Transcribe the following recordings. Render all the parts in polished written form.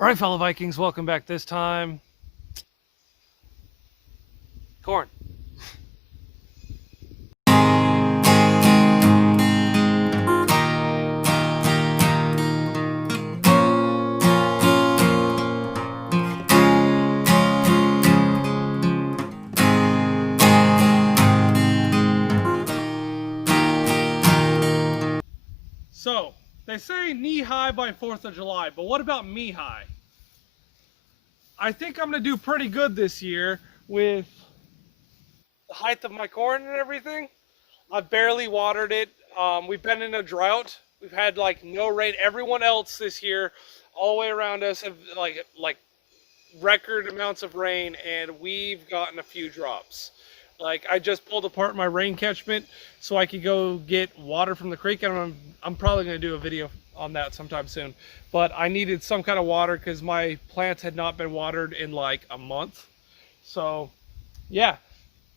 All right, fellow Vikings, welcome back. This time, corn. So, they say knee high by 4th of July, but what about me high? I think I'm going to do pretty good this year with the height of my corn and everything. I've barely watered it. We've been in a drought. We've had like no rain. Everyone else this year, all the way around us, have like record amounts of rain, and we've gotten a few drops. Like I just pulled apart my rain catchment so I could go get water from the creek, and I'm probably going to do a video on that sometime soon. But I needed some kind of water because my plants had not been watered in like a month. So yeah,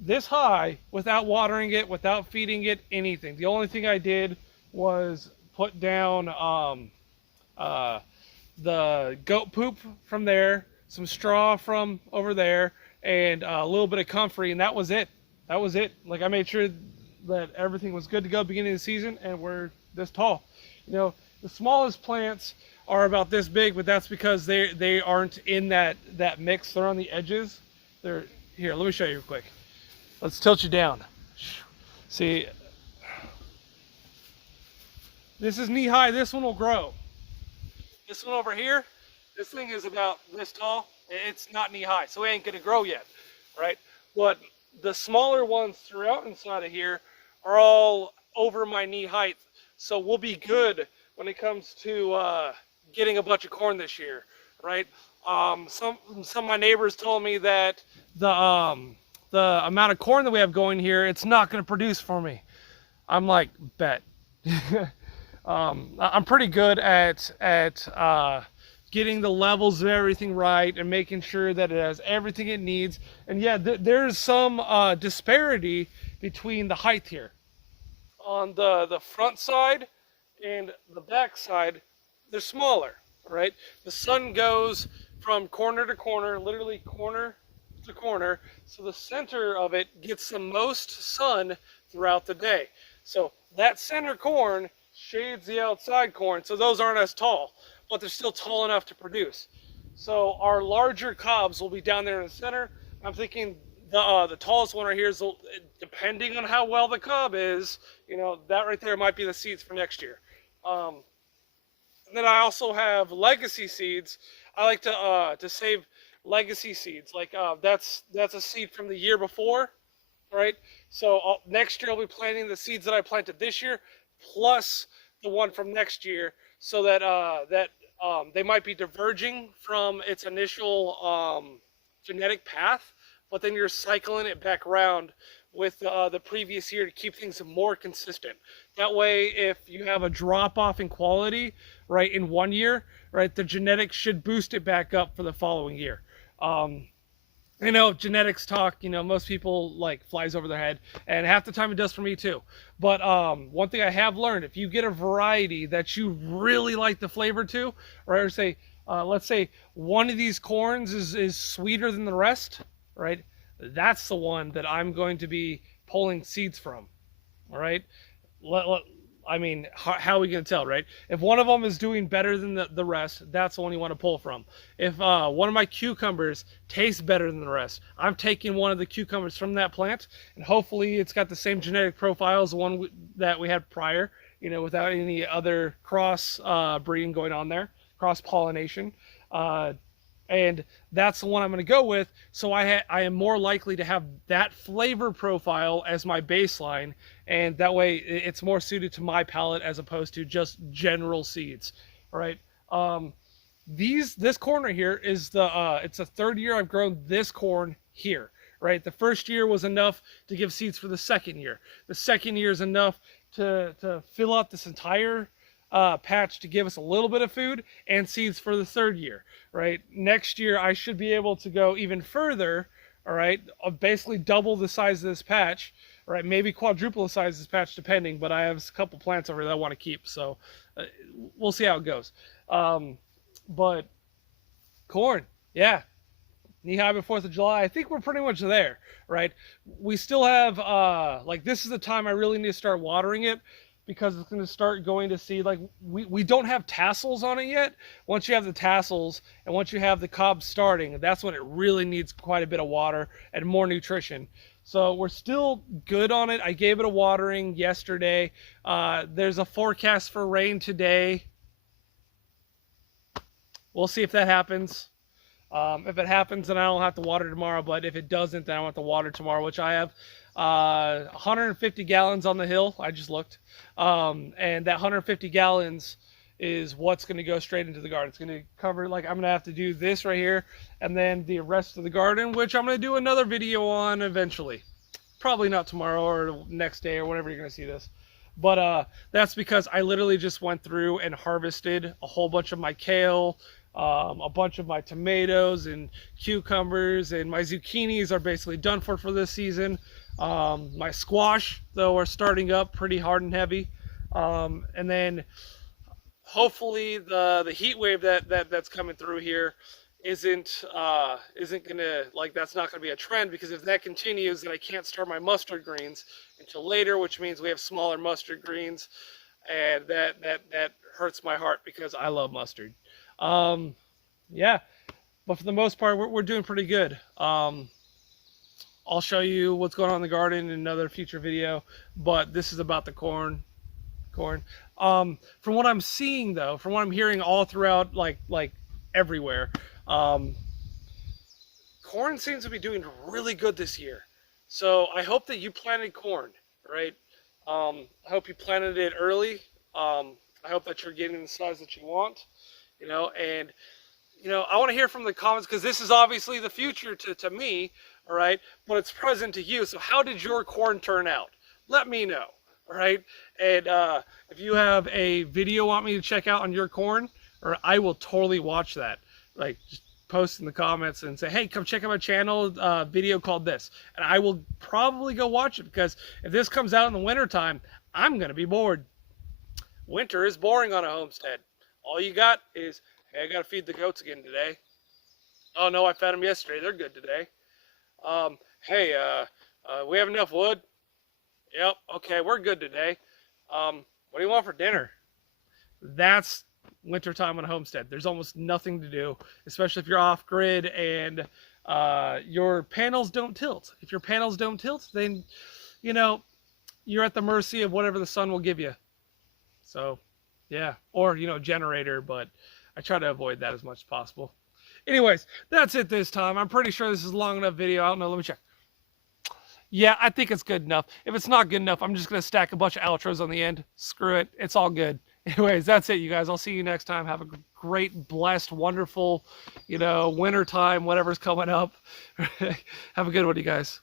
this high without watering it, without feeding it anything. The only thing I did was put down uh, the goat poop from there, some straw from over there, and a little bit of comfrey, and that was it. That was it. Like I made sure that everything was good to go beginning of the season, and we're this tall. You know, the smallest plants are about this big, but that's because they aren't in that mix. They're on the edges. They're here. Let me show you real quick. Let's tilt you down. See, this is knee high. This one will grow. This one over here, this thing is about this tall. It's not knee high, so it ain't gonna grow yet, right? But the smaller ones throughout inside of here are all over my knee height. So we'll be good when it comes to getting a bunch of corn this year, right? Some of my neighbors told me that the amount of corn that we have going here, it's not going to produce for me. I'm like, bet. I'm pretty good at getting the levels of everything right and making sure that it has everything it needs. And yeah, there's some disparity between the height here. On the front side and the back side, they're smaller, right? The sun goes from corner to corner, literally corner to corner, so the center of it gets the most sun throughout the day. So that center corn shades the outside corn, so those aren't as tall, but they're still tall enough to produce. So our larger cobs will be down there in the center. I'm thinking the tallest one right here is, depending on how well the cob is, you know, that right there might be the seeds for next year. And then I also have legacy seeds. I like to save legacy seeds. Like that's a seed from the year before, right? So next year I'll be planting the seeds that I planted this year, plus the one from next year, so that they might be diverging from its initial genetic path, but then you're cycling it back around with the previous year to keep things more consistent. That way, if you have a drop off in quality, right, in one year, right, the genetics should boost it back up for the following year. You know, genetics talk, you know, most people like flies over their head, and half the time it does for me too. But one thing I have learned, if you get a variety that you really like the flavor to, right, or say, let's say one of these corns is sweeter than the rest, right, that's the one that I'm going to be pulling seeds from, all right? I mean, how are we going to tell, right? If one of them is doing better than the rest, that's the one you want to pull from. If one of my cucumbers tastes better than the rest, I'm taking one of the cucumbers from that plant, and hopefully it's got the same genetic profile as the one that we had prior, you know, without any other cross breeding going on there, cross pollination. And that's the one I'm going to go with. So I am more likely to have that flavor profile as my baseline, and that way it's more suited to my palate as opposed to just general seeds. All right. This corn right here is it's the third year I've grown this corn here. Right. The first year was enough to give seeds for the second year. The second year is enough to fill up this entire patch to give us a little bit of food and seeds for the third year, right? Next year, I should be able to go even further, all right? Basically double the size of this patch, right? Maybe quadruple the size of this patch, depending, but I have a couple plants over there that I want to keep, so we'll see how it goes. But Corn, yeah. Knee high by 4th of July. I think we're pretty much there, right? We still have, like, this is the time I really need to start watering it because it's going to start going to seed. Like, we don't have tassels on it yet. Once you have the tassels and once you have the cob starting, that's when it really needs quite a bit of water and more nutrition. So we're still good on it. I gave it a watering yesterday. There's a forecast for rain today. We'll see if that happens. If it happens, then I don't have to water tomorrow. But if it doesn't, then I want to water tomorrow, which I have 150 gallons on the hill. I just looked. And that 150 gallons is what's going to go straight into the garden. It's going to cover, like, I'm going to have to do this right here and then the rest of the garden, which I'm going to do another video on eventually. Probably not tomorrow or next day or whenever you're going to see this. But that's because I literally just went through and harvested a whole bunch of my kale, a bunch of my tomatoes and cucumbers, and my zucchinis are basically done for this season. My squash, though, are starting up pretty hard and heavy. And then hopefully the heat wave that's coming through here isn't gonna, like, that's not gonna be a trend, because if that continues, then I can't start my mustard greens until later, which means we have smaller mustard greens, and that hurts my heart because I love mustard. Yeah, but for the most part, we're doing pretty good. I'll show you what's going on in the garden in another future video, but this is about the corn. From what I'm seeing, though, from what I'm hearing all throughout, like everywhere, corn seems to be doing really good this year. So I hope that you planted corn, right? I hope you planted it early. I hope that you're getting the size that you want, and I want to hear from the comments, because this is obviously the future to me, all right, but it's present to you. So how did your corn turn out? Let me know. All right, and if you have a video you want me to check out on your corn, or I will totally watch that. Like, just post in the comments and say, hey, come check out my channel, video called this, and I will probably go watch it, because if this comes out in the wintertime, I'm gonna be bored. Winter is boring on a homestead. All you got is, hey, I gotta feed the goats again today. Oh no, I fed them yesterday, they're good today. Hey, we have enough wood? Yep, okay, we're good today. What do you want for dinner? That's wintertime on a homestead. There's almost nothing to do, especially if you're off grid and your panels don't tilt. If your panels don't tilt, then you're at the mercy of whatever the sun will give you. So yeah, or generator, but I try to avoid that as much as possible. Anyways, that's it this time. I'm pretty sure this is a long enough video. I don't know, let me check. Yeah, I think it's good enough. If it's not good enough, I'm just going to stack a bunch of outros on the end. Screw it. It's all good. Anyways, that's it, you guys. I'll see you next time. Have a great, blessed, wonderful, winter time, whatever's coming up. Have a good one, you guys.